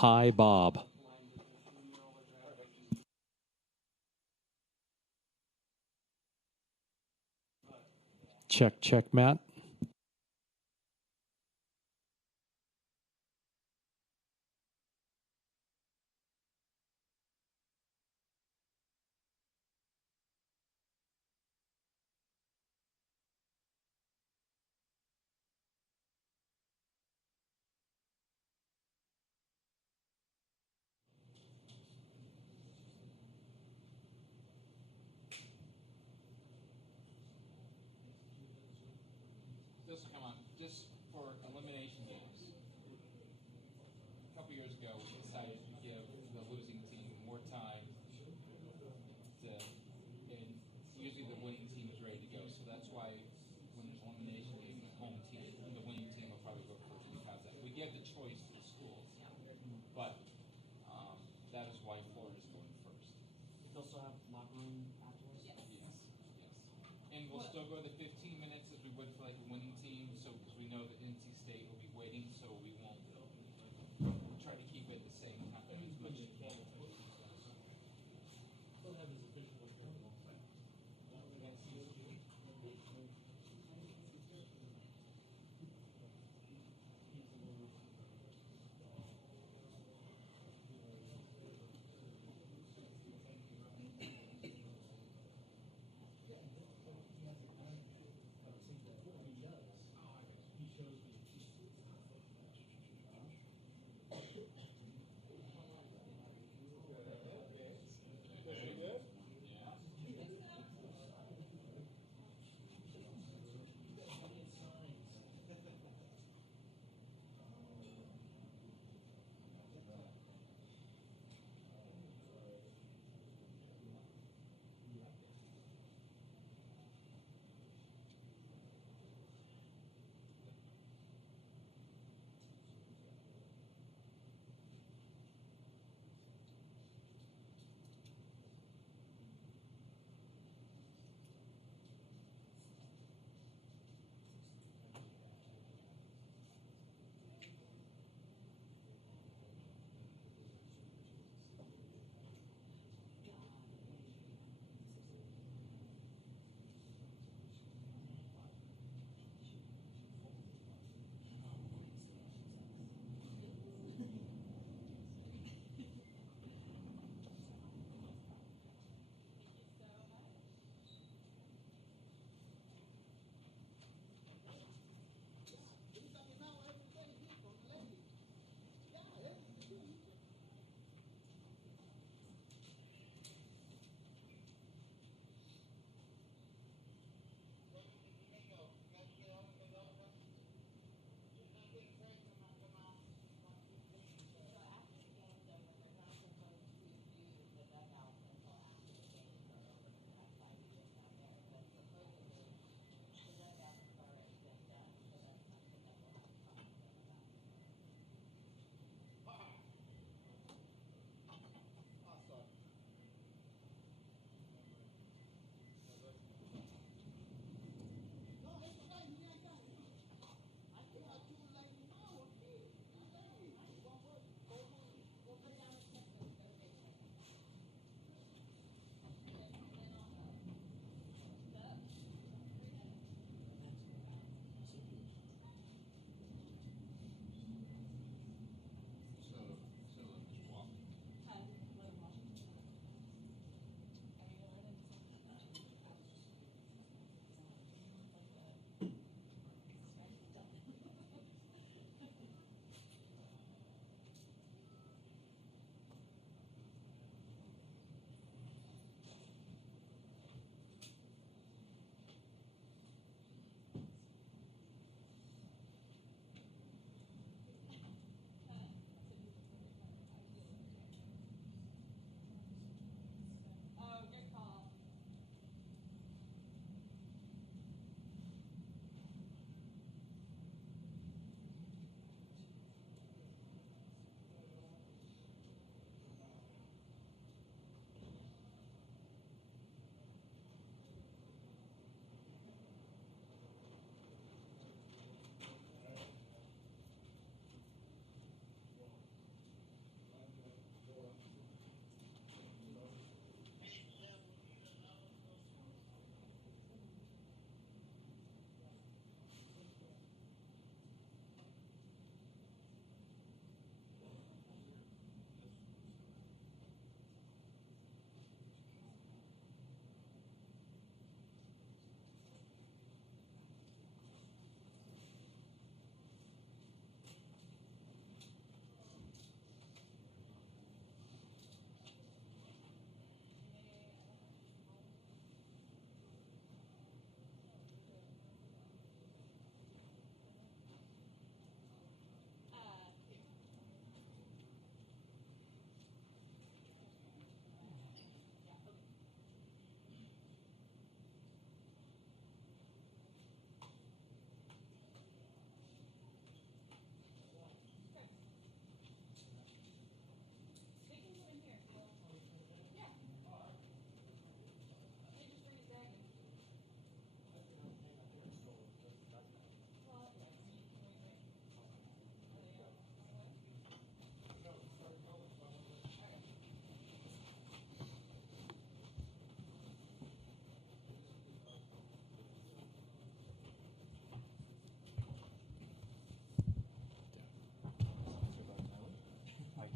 Hi, Bob. Check, check, Matt. This will come on just for elimination games. A couple years ago, we decided to give the losing team more time to, and usually the winning team is ready to go. So that's why when there's elimination game, the home team, the winning team will probably go first because we give the choice to the schools. But that is why Florida is going first. They'll still have locker room afterwards? Yes. And we'll still go the 15 minutes as we would for like a winning team, so because we know that NC State will be waiting, so we won't try to keep it the same time as much as you can.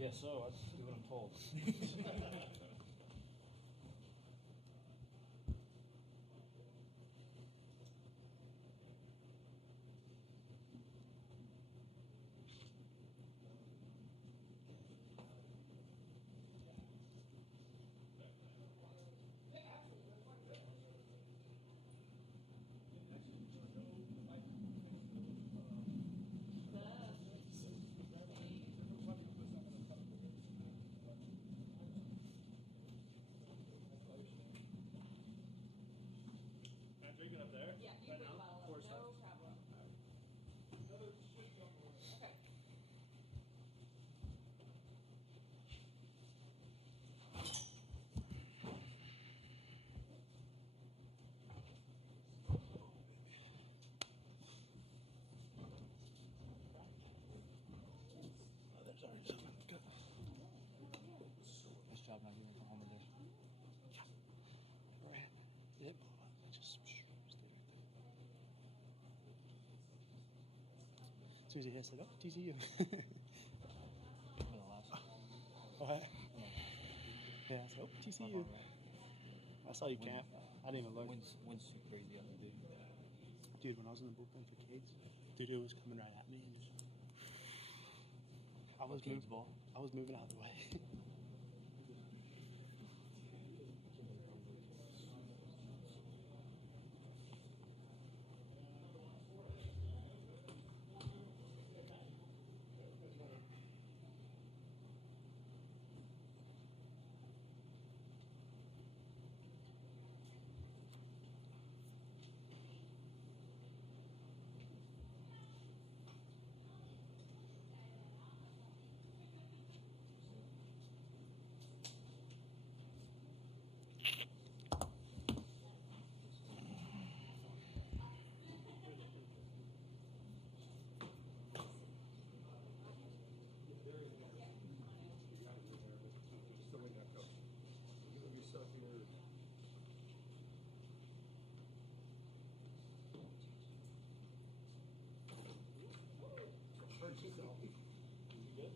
Guess so. I just do what I'm told. Matt, are you good up there? Yeah, you Right bring now? a bottle Pour up, stuff. no problem. Okay. Oh, there's already something. Good. Nice job not doing home with this. Right. Yep. Just stay right there. As soon as he hits it, oh, TCU. For the last one. What? Yeah, so, oh, TCU. I saw you camp. I didn't even look. Wind's too crazy out there, dude. Dude, when I was in the bullpen for Cade's, dude, it was coming right at me. And just, Cade's ball. I was moving out of the way.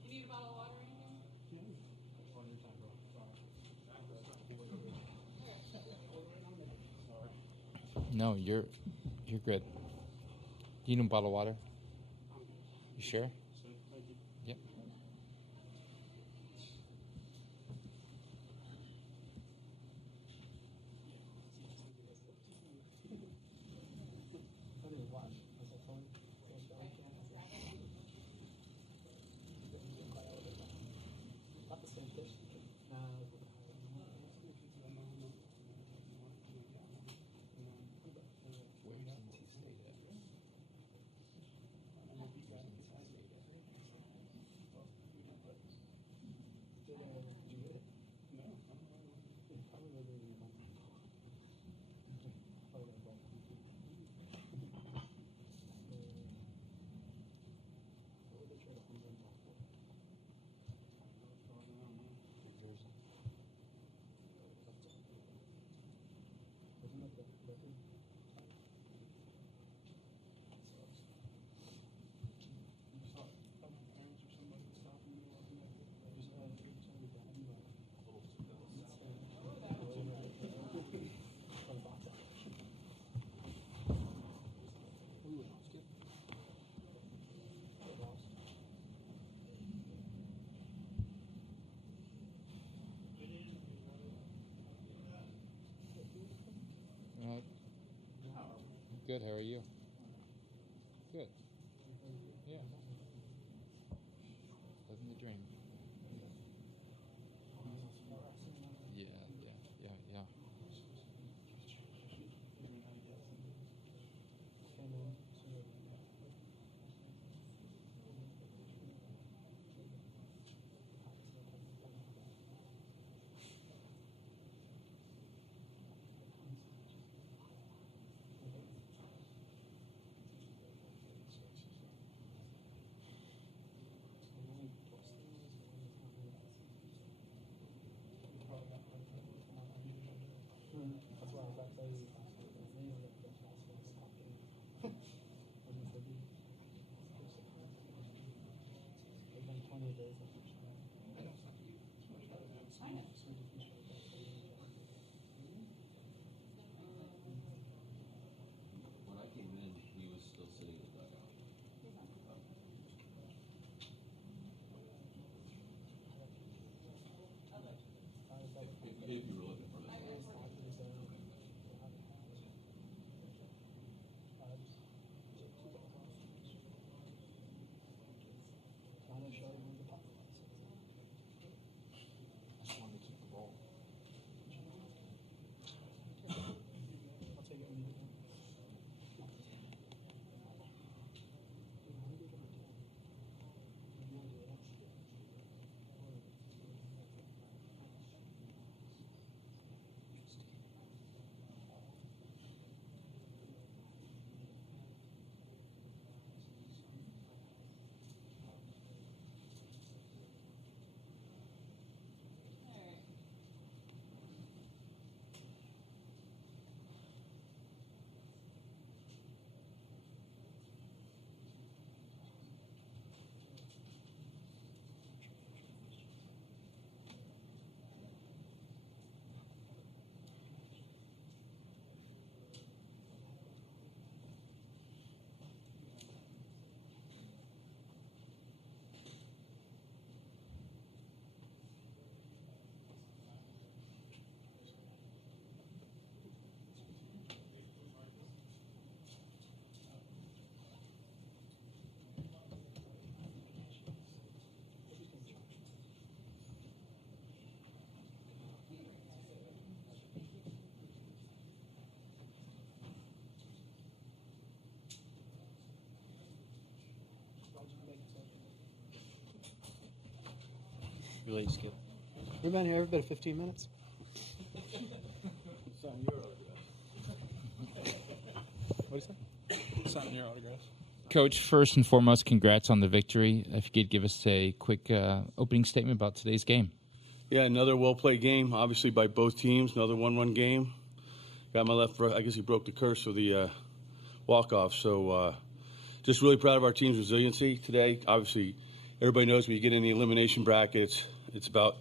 You need a bottle of water or anything? On your time, bro. Sorry. No, you're good. You need a bottle of water? You sure? Yep. I didn't watch. Was that fun? Not the same fish. Where does NC State at? Jersey. Uh, good. How are you? Good. Yeah. Living the dream. Yeah. That's what I was about to tell you. It's been 20 days. If you were looking for that. Just wanted to keep the ball. I'll take it when you get done. Really skip. We've been here every bit of 15 minutes. Sign your autograph. What is that? Signing your autograph. Coach, first and foremost, congrats on the victory. If you could give us a quick opening statement about today's game. Yeah, another well-played game, obviously by both teams. Another 1-1 game. Got my left, I guess he broke the curse of the walk-off. So just really proud of our team's resiliency today. Obviously, everybody knows when you get in the elimination brackets, it's about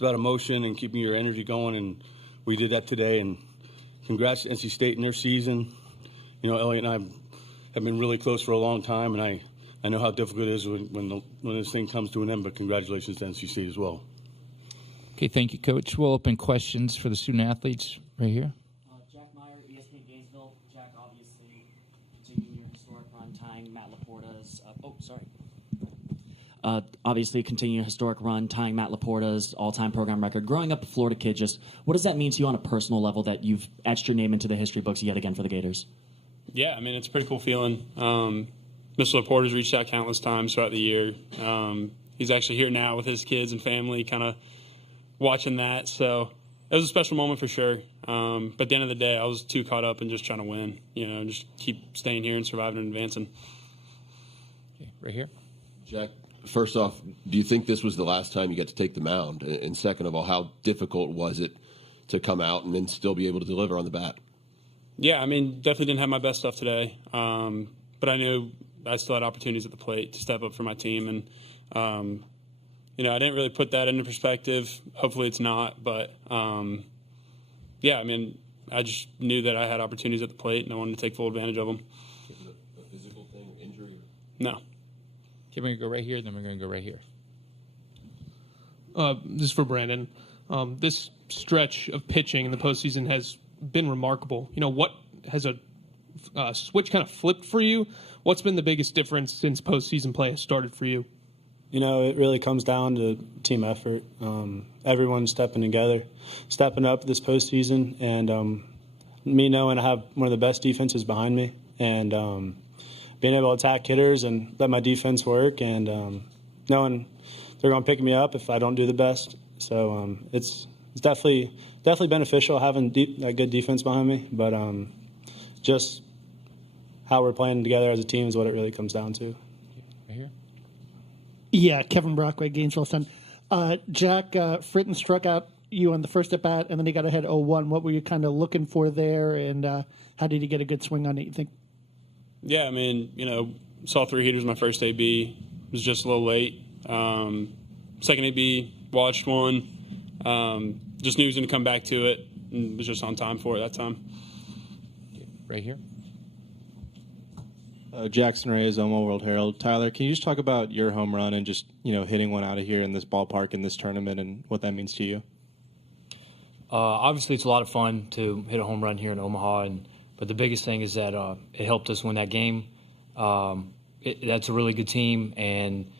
emotion and keeping your energy going, and we did that today. And congrats to NC State in their season. You know, Elliot and I have been really close for a long time, and I know how difficult it is when this thing comes to an end, but congratulations to NC State as well. Okay, thank you, Coach. We'll open questions for the student athletes right here. Jack Meyer, ESPN Gainesville. Jack, obviously, continuing your historic run, tying Matt Laporta's. Obviously, continuing your historic run, tying Matt Laporta's all-time program record. Growing up a Florida kid, just what does that mean to you on a personal level that you've etched your name into the history books yet again for the Gators? Yeah, I mean, it's a pretty cool feeling. Mr. Laporta's reached out countless times throughout the year. He's actually here now with his kids and family, kind of watching that. So it was a special moment for sure. But at the end of the day, I was too caught up in just trying to win, just keep staying here and surviving and advancing. Okay, right here. Jack, first off, do you think this was the last time you got to take the mound? And second of all, how difficult was it to come out and then still be able to deliver on the bat? Yeah, I mean, definitely didn't have my best stuff today. But I knew I still had opportunities at the plate to step up for my team. And, I didn't really put that into perspective. Hopefully it's not. But, yeah, I mean, I just knew that I had opportunities at the plate, and I wanted to take full advantage of them. Is it a physical thing, injury? No. Okay, we're going to go right here, then we're going to go right here. This is for Brandon. This stretch of pitching in the postseason has been remarkable. What has a switch kind of flipped for you? What's been the biggest difference since postseason play has started for you? It really comes down to team effort. Everyone stepping together, stepping up this postseason, and me knowing I have one of the best defenses behind me, and being able to attack hitters and let my defense work, and knowing they're going to pick me up if I don't do the best. So it's definitely beneficial having a good defense behind me, but just how we're playing together as a team is what it really comes down to. Right here. Yeah, Kevin Brockway, Gainesville Sun. Jack Fritton struck out you on the first at bat, and then he got ahead 0-1. What were you kind of looking for there, and how did he get a good swing on it, you think? Yeah, I mean, saw 3 heaters my first AB. Was just a little late. Second AB, watched one. Just knew he was going to come back to it, and was just on time for it that time. Okay, right here. Jackson Reyes, Omo World Herald. Tyler, can you just talk about your home run and just, hitting one out of here in this ballpark in this tournament and what that means to you? Obviously, it's a lot of fun to hit a home run here in Omaha, but the biggest thing is that it helped us win that game. That's a really good team, and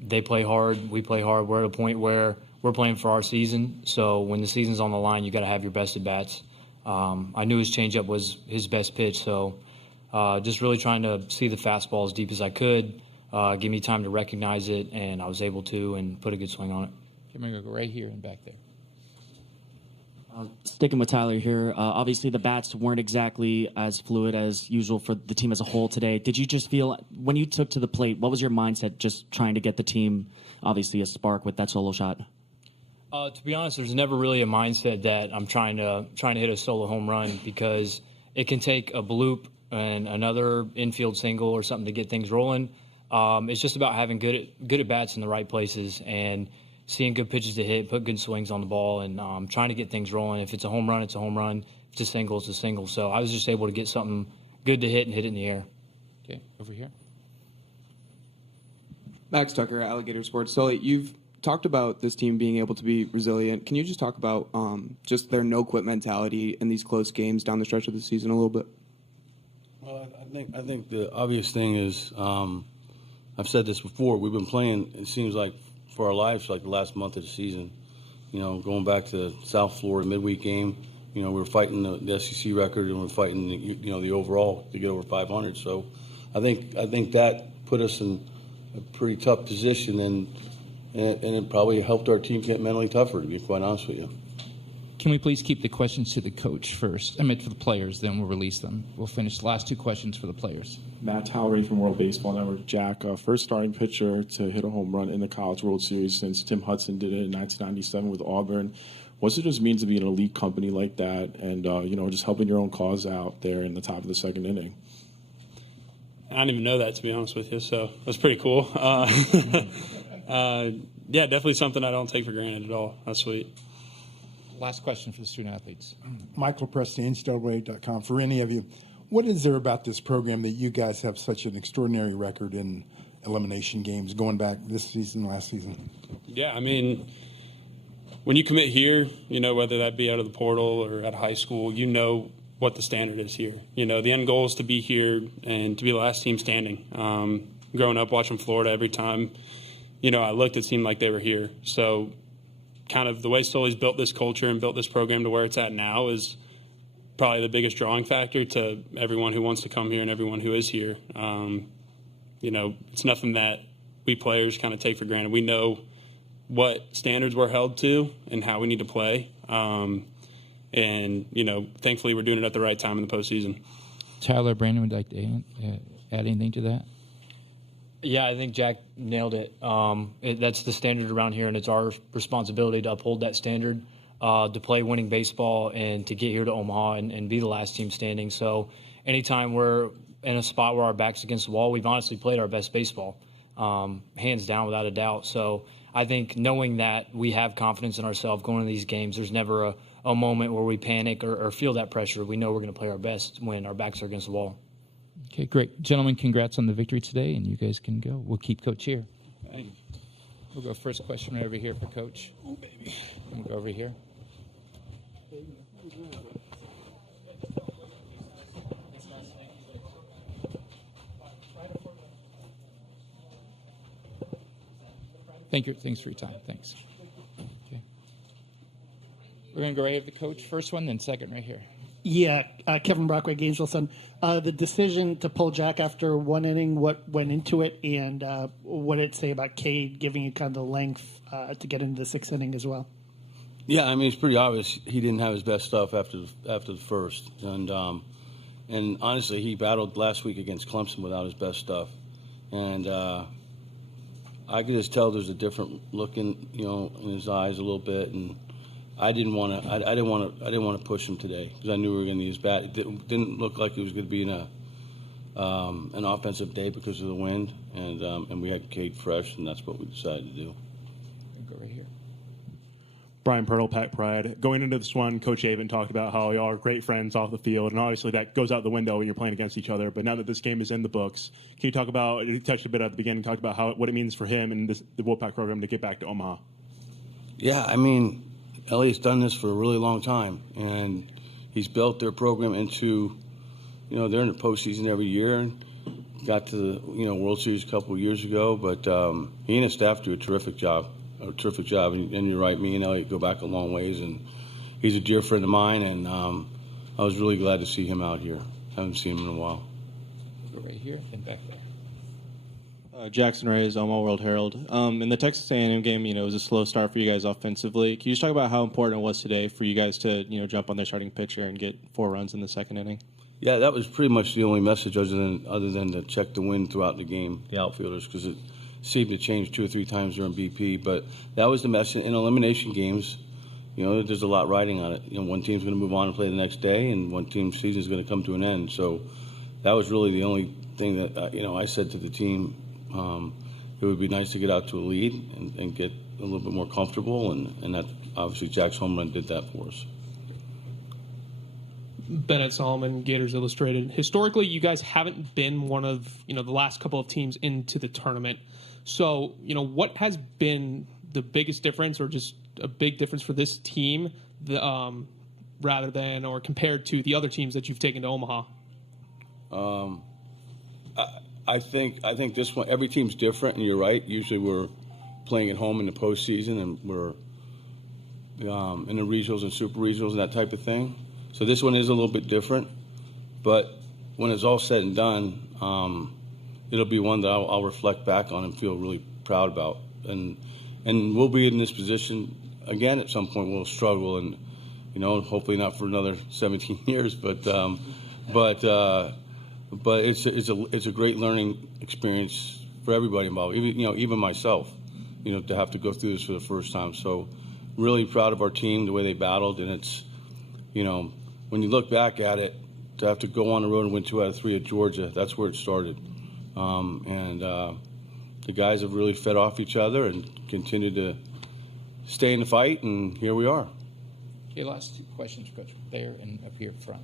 they play hard. We play hard. We're at a point where we're playing for our season. So when the season's on the line, you got to have your best at bats. I knew his changeup was his best pitch, so just really trying to see the fastball as deep as I could, give me time to recognize it, and I was able to and put a good swing on it. I'm going to go right here and back there. Sticking with Tyler here, obviously the bats weren't exactly as fluid as usual for the team as a whole today. Did you just feel, when you took to the plate, what was your mindset just trying to get the team, obviously, a spark with that solo shot? To be honest, there's never really a mindset that I'm trying to hit a solo home run, because it can take a bloop and another infield single or something to get things rolling. It's just about having good at bats in the right places and seeing good pitches to hit, put good swings on the ball, and trying to get things rolling. If it's a home run, it's a home run. If it's a single, it's a single. So I was just able to get something good to hit and hit it in the air. Okay, over here. Max Tucker, Alligator Sports. So you've talked about this team being able to be resilient. Can you just talk about just their no-quit mentality in these close games down the stretch of the season a little bit? Well, I think the obvious thing is, I've said this before, we've been playing, it seems like, for our lives, like the last month of the season. You know, going back to South Florida midweek game, you know, we were fighting the SEC record and we're fighting, the overall to get over 500. So I think that put us in a pretty tough position, and it probably helped our team get mentally tougher, to be quite honest with you. Can we please keep the questions to the coach first? I meant for the players, then we'll release them. We'll finish the last two questions for the players. Matt Towery from World Baseball Network. Jack, first starting pitcher to hit a home run in the College World Series since Tim Hudson did it in 1997 with Auburn. What's it just mean to be an elite company like that and, just helping your own cause out there in the top of the second inning? I didn't even know that, to be honest with you, so that's pretty cool. Yeah, definitely something I don't take for granted at all. That's sweet. Last question for the student athletes. Michael Presti, NCAA.com. For any of you, what is there about this program that you guys have such an extraordinary record in elimination games going back this season, last season? Yeah, I mean, when you commit here, whether that be out of the portal or at high school, what the standard is here. The end goal is to be here and to be the last team standing. Growing up watching Florida, every time, I looked, it seemed like they were here. So kind of the way Sully's built this culture and built this program to where it's at now is probably the biggest drawing factor to everyone who wants to come here and everyone who is here. It's nothing that we players kind of take for granted. We know what standards we're held to and how we need to play. Thankfully we're doing it at the right time in the postseason. Tyler, Brandon, would like to add anything to that? Yeah, I think Jack nailed it. That's the standard around here, and it's our responsibility to uphold that standard, to play winning baseball and to get here to Omaha and be the last team standing. So anytime we're in a spot where our back's against the wall, we've honestly played our best baseball, hands down, without a doubt. So I think knowing that we have confidence in ourselves going into these games, there's never a moment where we panic or feel that pressure. We know we're going to play our best when our backs are against the wall. Okay, great. Gentlemen, congrats on the victory today, and you guys can go. We'll keep Coach here. We'll go first question right over here for Coach. Oh, baby. We'll go over here. Thanks for your time. Thanks. Okay. We're going to go right here to the coach, first one, then second right here. Yeah, Kevin Brockway, Gainesville Sun. The decision to pull Jack after one inning, what went into it, and what did it say about Cade giving you kind of the length to get into the sixth inning as well? Yeah, I mean, it's pretty obvious he didn't have his best stuff after the first, and honestly, he battled last week against Clemson without his best stuff, and I could just tell there's a different look in his eyes a little bit, and I didn't want to push him today because I knew we were going to use bat. It didn't look like it was going to be in an offensive day because of the wind, and we had Cade fresh, and that's what we decided to do. Go right here. Brian Pirtle, Pack Pride. Going into this one, Coach Avent talked about how y'all are great friends off the field, and obviously that goes out the window when you're playing against each other. But now that this game is in the books, can you talk about, you touched a bit at the beginning, talked about what it means for him and the Wolfpack program to get back to Omaha? Yeah, I mean, Elliott's done this for a really long time, and he's built their program into, they're in the postseason every year. Got to the World Series a couple of years ago, but he and his staff do a terrific job. And you're right, me and Elliott go back a long ways, and he's a dear friend of mine, and I was really glad to see him out here. Haven't seen him in a while. Go right here and back there. Jackson Reyes, Omaha World Herald. In the Texas A&M game, it was a slow start for you guys offensively. Can you just talk about how important it was today for you guys to, jump on their starting pitcher and get 4 runs in the second inning? Yeah, that was pretty much the only message other than to check the wind throughout the game, the outfielders, because it seemed to change 2 or 3 times during BP. But that was the message. In elimination games, there's a lot riding on it. One team's going to move on and play the next day, and one team's season is going to come to an end. So that was really the only thing that, I said to the team, it would be nice to get out to a lead and get a little bit more comfortable, and that obviously Jack's home run did that for us. Bennett Solomon, Gators Illustrated. Historically, you guys haven't been one of the last couple of teams into the tournament. So what has been the biggest difference, or just a big difference for this team, rather than or compared to the other teams that you've taken to Omaha? I think this one, every team's different, and you're right. Usually we're playing at home in the postseason, and we're in the regionals and super regionals and that type of thing. So this one is a little bit different, but when it's all said and done, it'll be one that I'll reflect back on and feel really proud about. And we'll be in this position again at some point. We'll struggle, and hopefully not for another 17 years, but it's a great learning experience for everybody involved. Even myself, to have to go through this for the first time. So really proud of our team, the way they battled, and it's when you look back at it, to have to go on the road and win 2 out of 3 at Georgia, that's where it started. The guys have really fed off each other and continued to stay in the fight, and here we are. Okay, last 2 questions, Coach. There and up here front.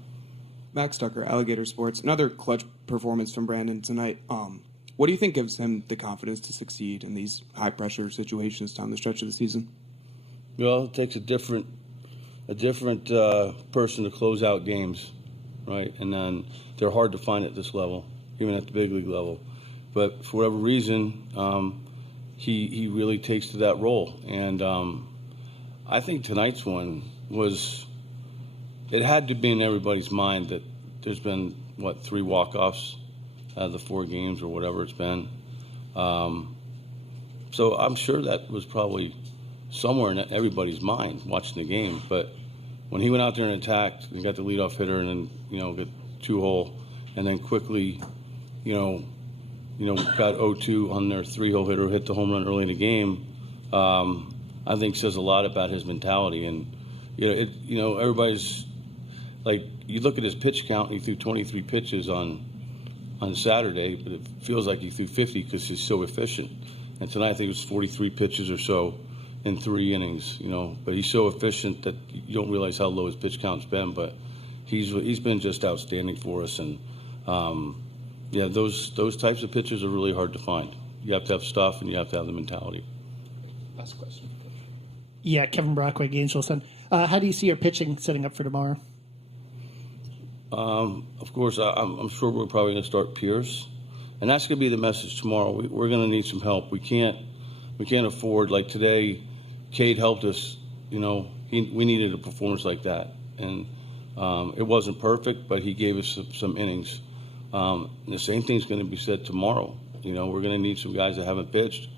Max Tucker, Alligator Sports. Another clutch performance from Brandon tonight. What do you think gives him the confidence to succeed in these high-pressure situations down the stretch of the season? Well, it takes a different person to close out games, right? And then they're hard to find at this level, even at the big league level. But for whatever reason, he really takes to that role. And I think tonight's one it had to be in everybody's mind that there's been, 3 walk-offs out of the 4 games or whatever it's been. So I'm sure that was probably somewhere in everybody's mind watching the game. But when he went out there and attacked and got the leadoff hitter and then, got 2-hole and then quickly, got 0-2 on their 3-hole hitter, hit the home run early in the game, I think says a lot about his mentality. And, everybody's like, you look at his pitch count, and he threw 23 pitches on Saturday, but it feels like he threw 50 because he's so efficient. And tonight I think it was 43 pitches or so in 3 innings, But he's so efficient that you don't realize how low his pitch count's been. But he's been just outstanding for us. And those types of pitchers are really hard to find. You have to have stuff, and you have to have the mentality. Last question. Yeah, Kevin Brockway, Gainesville Sun. How do you see your pitching setting up for tomorrow? Of course, I'm sure we're probably going to start Pierce, and that's going to be the message tomorrow. We're going to need some help. We can't afford, like today. Cade helped us. We needed a performance like that, and it wasn't perfect, but he gave us some innings. The same thing's going to be said tomorrow. We're going to need some guys that haven't pitched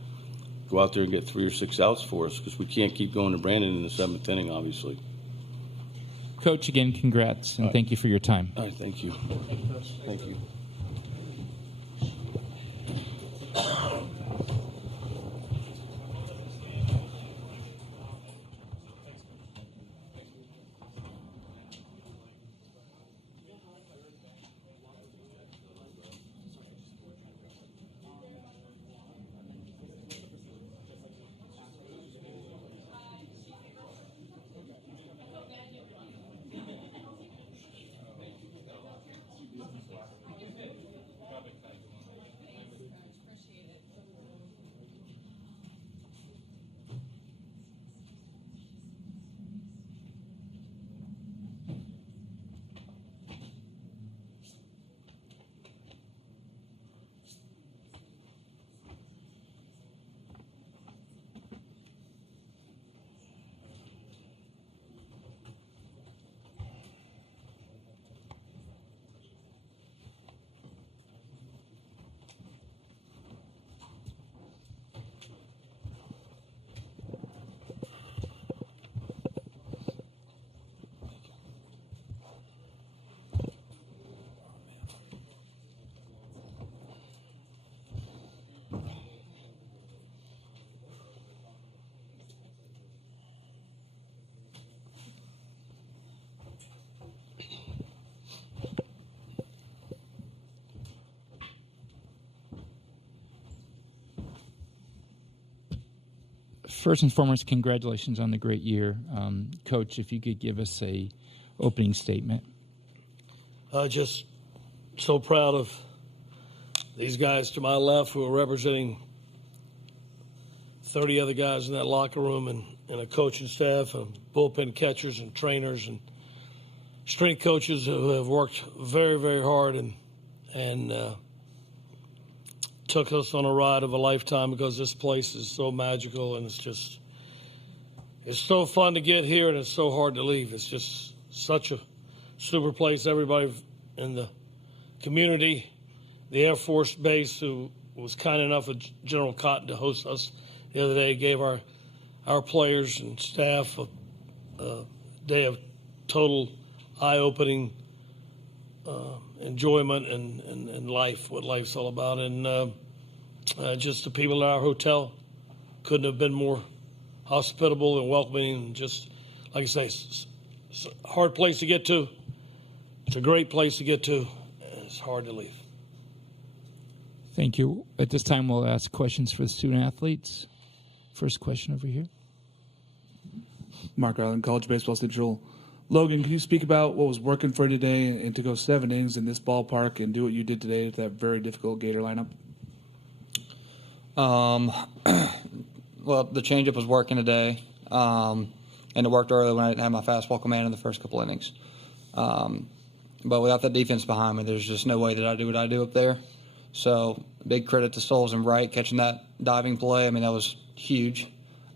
go out there and get 3 or 6 outs for us, because we can't keep going to Brandon in the 7th inning, obviously. Coach, again, congrats, and thank you for your time. All right, thank you. Thank you. First and foremost, congratulations on the great year. Coach, if you could give us a opening statement. Just so proud of these guys to my left who are representing 30 other guys in that locker room and a coaching staff and bullpen catchers and trainers and strength coaches who have worked very, very hard and took us on a ride of a lifetime because this place is so magical and it's so fun to get here and it's so hard to leave. It's just such a super place. Everybody in the community, the Air Force Base, who was kind enough of General Cotton to host us the other day, gave our players and staff a day of total eye-opening enjoyment and life, what life's all about. And just the people at our hotel couldn't have been more hospitable and welcoming. And just, like I say, it's a hard place to get to. It's a great place to get to, and it's hard to leave. Thank you. At this time, we'll ask questions for the student athletes. First question over here. Mark Island, College Baseball Central. Logan, can you speak about what was working for you today and to go 7 innings in this ballpark and do what you did today with that very difficult Gator lineup? Well, the changeup was working today, and it worked early when I didn't have my fastball command in the first couple innings. But without that defense behind me, there's just no way that I do what I do up there. So big credit to Souls and Wright catching that diving play. I mean, that was huge.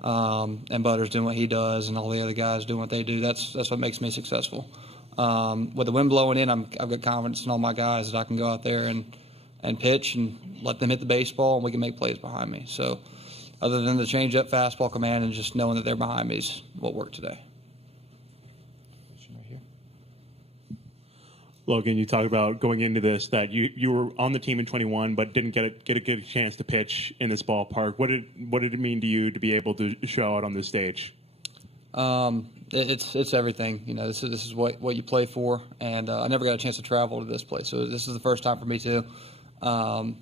And Butters doing what he does and all the other guys doing what they do. That's what makes me successful. With the wind blowing in, I've got confidence in all my guys that I can go out there and pitch and let them hit the baseball and we can make plays behind me. So other than the change-up fastball command and just knowing that they're behind me is what worked today. Logan, you talked about going into this that you were on the team in 21, but didn't get a good chance to pitch in this ballpark. What did it mean to you to be able to show out on this stage? It's everything. You know, this is what you play for, and I never got a chance to travel to this place, so this is the first time for me too. And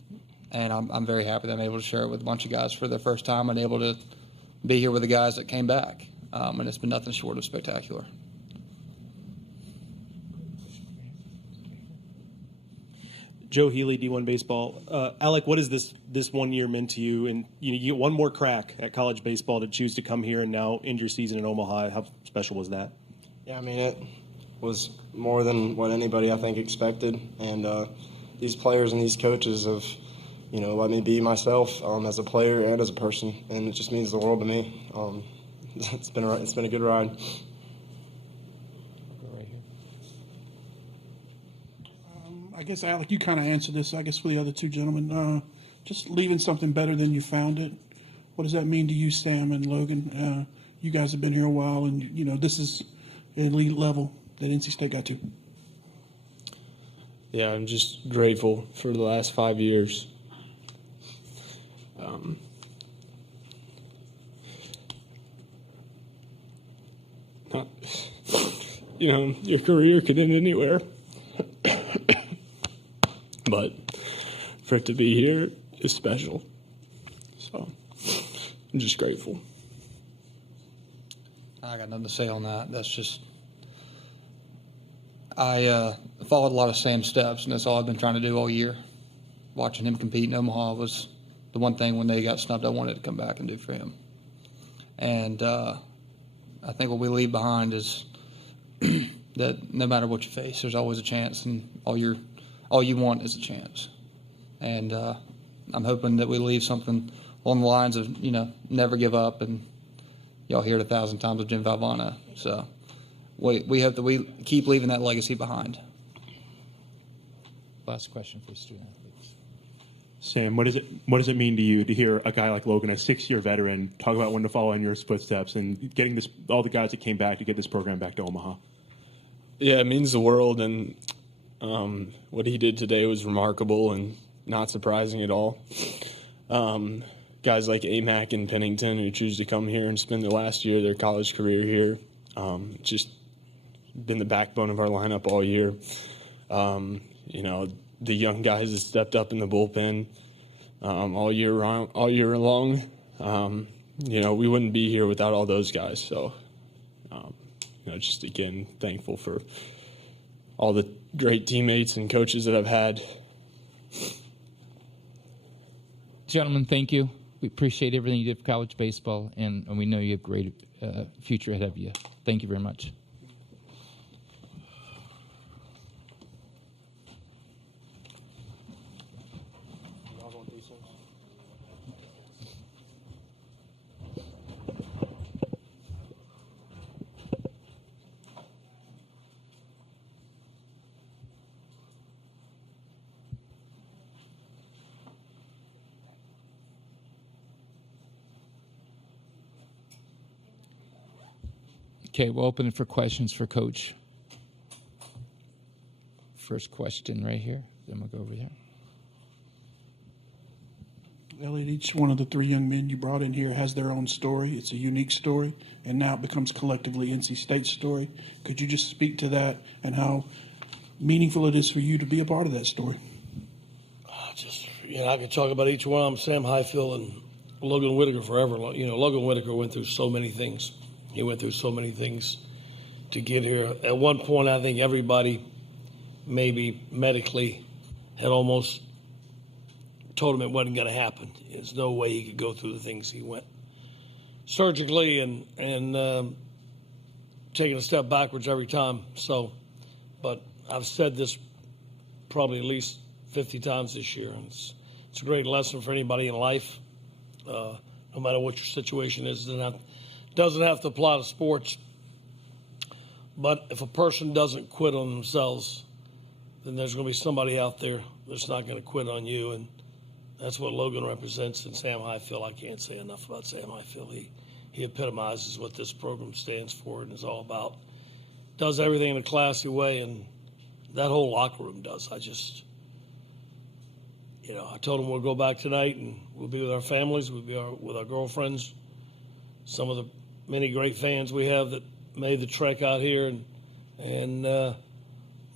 I'm very happy that I'm able to share it with a bunch of guys for the first time and able to be here with the guys that came back. And it's been nothing short of spectacular. Joe Healy, D1 Baseball. Alec, what has this 1 year meant to you? And you get one more crack at college baseball to choose to come here and now end your season in Omaha. How special was that? Yeah, I mean, it was more than what anybody, I think, expected. And these players and these coaches have, let me be myself as a player and as a person. And it just means the world to me. It's been a good ride. I guess, Alec, you kind of answered this, I guess, for the other two gentlemen. Just leaving something better than you found it. What does that mean to you, Sam and Logan? You guys have been here a while, and, this is an elite level that NC State got to. Yeah, I'm just grateful for the last 5 years. Your career could end anywhere. But for it to be here is special. So I'm just grateful. I got nothing to say on that. That's just I followed a lot of Sam's steps, and that's all I've been trying to do all year. Watching him compete in Omaha was the one thing when they got snubbed I wanted to come back and do for him. And I think what we leave behind is that no matter what you face, there's always a chance, and all you want is a chance. And I'm hoping that we leave something along the lines of, never give up. And y'all hear it 1,000 times with Jim Valvano. So we hope that we keep leaving that legacy behind. Last question for student athletes. Sam, what does it mean to you to hear a guy like Logan, a 6-year veteran, talk about when to follow in your footsteps and getting all the guys that came back to get this program back to Omaha? Yeah, it means the world, and what he did today was remarkable and not surprising at all. Guys like Amac and Pennington who choose to come here and spend the last year of their college career here, just been the backbone of our lineup all year. The young guys that stepped up in the bullpen all year long. we wouldn't be here without all those guys. So, just again, thankful for all the great teammates and coaches that I've had. Gentlemen, thank you. We appreciate everything you did for college baseball, and we know you have a great future ahead of you. Thank you very much. Okay, we'll open it for questions for Coach. First question right here. Then we'll go over here. Elliot, each one of the three young men you brought in here has their own story. It's a unique story, and now it becomes collectively NC State's story. Could you just speak to that and how meaningful it is for you to be a part of that story? I could talk about each one of them, Sam Highfield and Logan Whitaker forever. Logan Whitaker went through so many things. He went through so many things to get here. At one point, I think everybody, maybe medically, had almost told him it wasn't going to happen. There's no way he could go through the things he went surgically and taking a step backwards every time. So, but I've said this probably at least 50 times this year. And it's a great lesson for anybody in life, no matter what your situation is. Doesn't have to apply to sports. But if a person doesn't quit on themselves, then there's going to be somebody out there that's not going to quit on you. And that's what Logan represents. And Sam Highfield, I can't say enough about Sam Highfield. He epitomizes what this program stands for and is all about. Does everything in a classy way, and that whole locker room does. I told him we'll go back tonight and we'll be with our families, we'll be with our girlfriends, some of the many great fans we have that made the trek out here,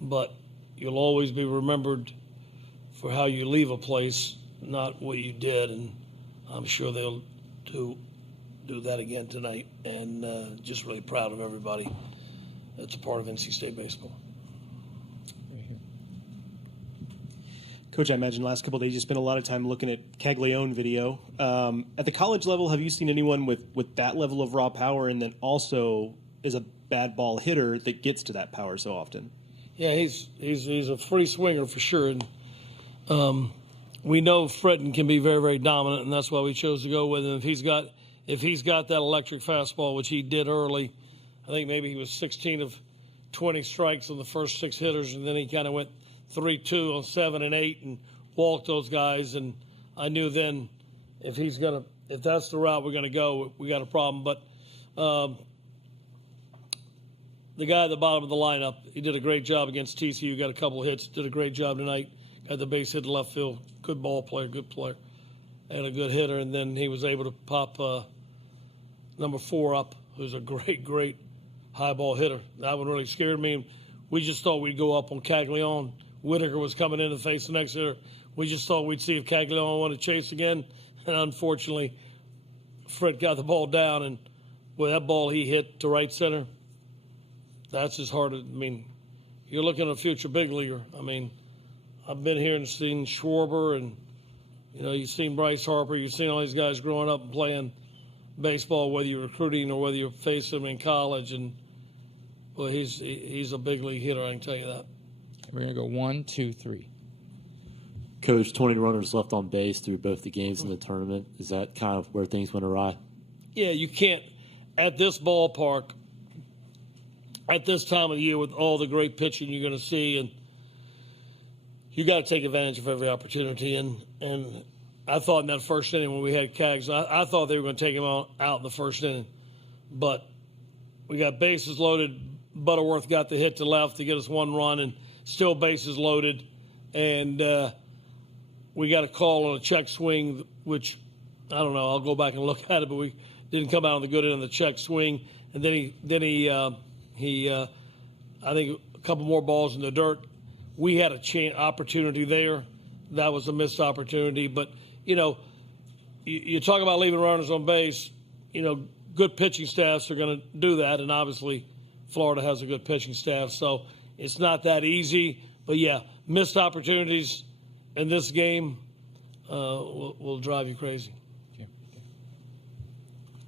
but you'll always be remembered for how you leave a place, not what you did, and I'm sure they'll do that again tonight, and just really proud of everybody that's a part of NC State baseball. Coach, I imagine the last couple of days you spent a lot of time looking at Caglione video. At the college level, have you seen anyone with that level of raw power and then also is a bad ball hitter that gets to that power so often? Yeah, he's a free swinger for sure. And we know Fredden can be very, very dominant, and that's why we chose to go with him. If he's got that electric fastball, which he did early, I think maybe he was 16 of 20 strikes on the first 6 hitters, and then he kind of went 3-2 on 7 and 8 and walked those guys. And I knew then if that's the route we're going to go, we got a problem. But the guy at the bottom of the lineup, he did a great job against TCU, got a couple of hits, did a great job tonight, got the base hit to left field, good ball player, good player, and a good hitter. And then he was able to pop number 4 up, who's a great, great high ball hitter. That one really scared me. We just thought we'd go up on Caglione. Whitaker was coming in to face the next hitter. We just thought we'd see if Caglione wanted to chase again. And unfortunately, Fred got the ball down, and with that ball he hit to right center, that's as hard as, you're looking at a future big leaguer. I've been here and seen Schwarber, and, you've seen Bryce Harper. You've seen all these guys growing up and playing baseball, whether you're recruiting or whether you're facing them in college. And, well, he's a big league hitter, I can tell you that. We're going to go 1, 2, 3. Coach, 20 runners left on base through both the games in the tournament. Is that kind of where things went awry? Yeah, you can't, at this ballpark, at this time of the year with all the great pitching you're going to see, and you got to take advantage of every opportunity. And I thought in that first inning when we had Cags, I thought they were going to take him out in the first inning. But we got bases loaded. Butterworth got the hit to left to get us 1 run, and still bases loaded. And we got a call on a check swing, which, I don't know, I'll go back and look at it, but we didn't come out on the good end of the check swing. And then he I think a couple more balls in the dirt. We had a opportunity there. That was a missed opportunity. But, you talk about leaving runners on base. good pitching staffs are going to do that, and obviously Florida has a good pitching staff, so it's not that easy. But, yeah, missed opportunities in this game will drive you crazy.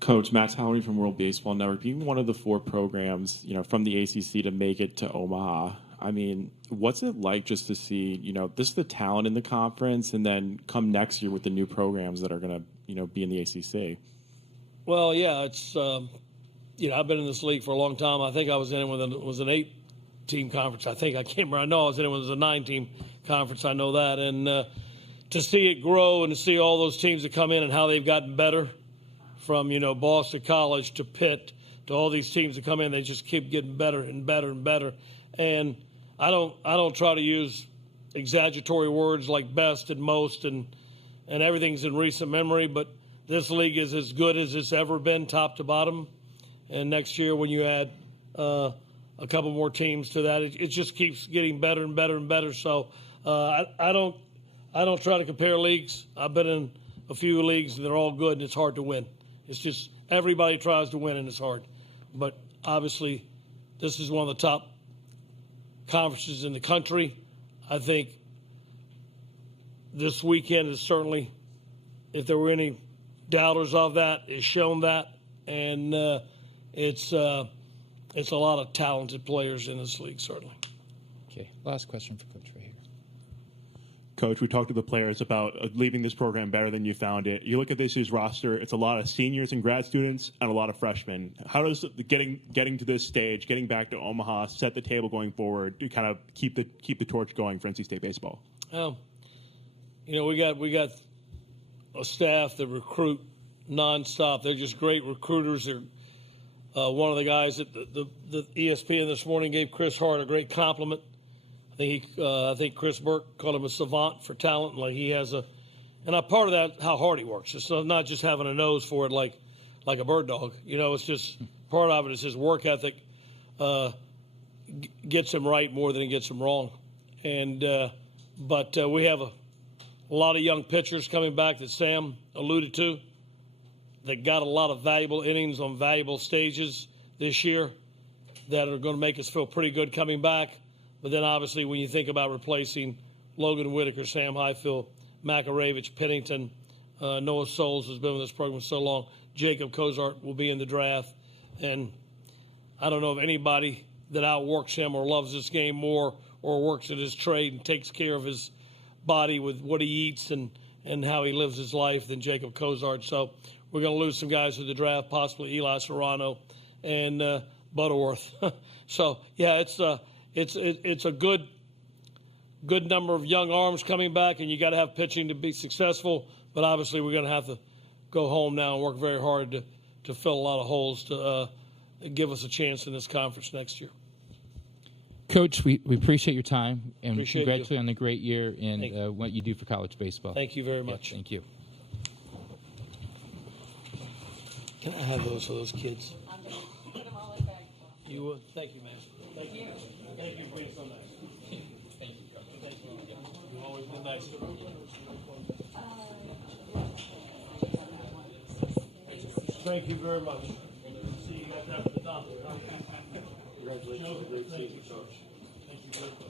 Coach, Matt Townley from World Baseball Network, being one of the 4 programs, from the ACC to make it to Omaha, I mean, what's it like just to see, this is the talent in the conference, and then come next year with the new programs that are going to, be in the ACC? Well, yeah, it's I've been in this league for a long time. I think I was in it when it was an 8-team conference. I can't remember. I know I was in it when it was a 9-team conference. I know that, and to see it grow and to see all those teams that come in and how they've gotten better. From Boston College to Pitt to all these teams that come in, they just keep getting better and better and better. And I don't try to use exaggeratory words like best and most and everything's in recent memory, but this league is as good as it's ever been, top to bottom. And next year, when you add a couple more teams to that, it just keeps getting better and better and better. So I don't try to compare leagues. I've been in a few leagues and they're all good, and it's hard to win. It's just everybody tries to win, and it's hard. But obviously, this is one of the top conferences in the country. I think this weekend is certainly, if there were any doubters of that, it's shown that. And it's a lot of talented players in this league, certainly. Okay, last question for Coach right here. Coach, we talked to the players about leaving this program better than you found it. You look at this year's roster; it's a lot of seniors and grad students, and a lot of freshmen. How does getting to this stage, getting back to Omaha, set the table going forward to kind of keep the torch going for NC State baseball? We got a staff that recruit nonstop. They're just great recruiters. They're one of the guys that the ESPN this morning gave Chris Hart a great compliment. I think Chris Burke called him a savant for talent. Like he has and a part of that how hard he works. It's not just having a nose for it like a bird dog. It's just part of it is his work ethic gets him right more than it gets him wrong. And but we have a lot of young pitchers coming back that Sam alluded to that got a lot of valuable innings on valuable stages this year that are going to make us feel pretty good coming back. But then, obviously, when you think about replacing Logan Whitaker, Sam Highfield, Makaravich, Pennington, Noah Souls has been with this program so long, Jacob Cozart will be in the draft. And I don't know of anybody that outworks him or loves this game more or works at his trade and takes care of his body with what he eats and how he lives his life than Jacob Cozart. So we're going to lose some guys to the draft, possibly Eli Serrano and Butterworth. So, yeah, it's a good number of young arms coming back, and you got to have pitching to be successful. But obviously, we're going to have to go home now and work very hard to fill a lot of holes to give us a chance in this conference next year. Coach, we appreciate your time and Appreciate congratulate you. you on the great year and what you do for college baseball. Thank you very much. Thank you. Can I have those for those kids? You would. Thank you, man. Thank you. Thank you for being so nice. Thank you. Thank you. You've always been nice to me. Thank you very much. See you guys after the doctor. Congratulations on a great season, Coach. Thank you very much.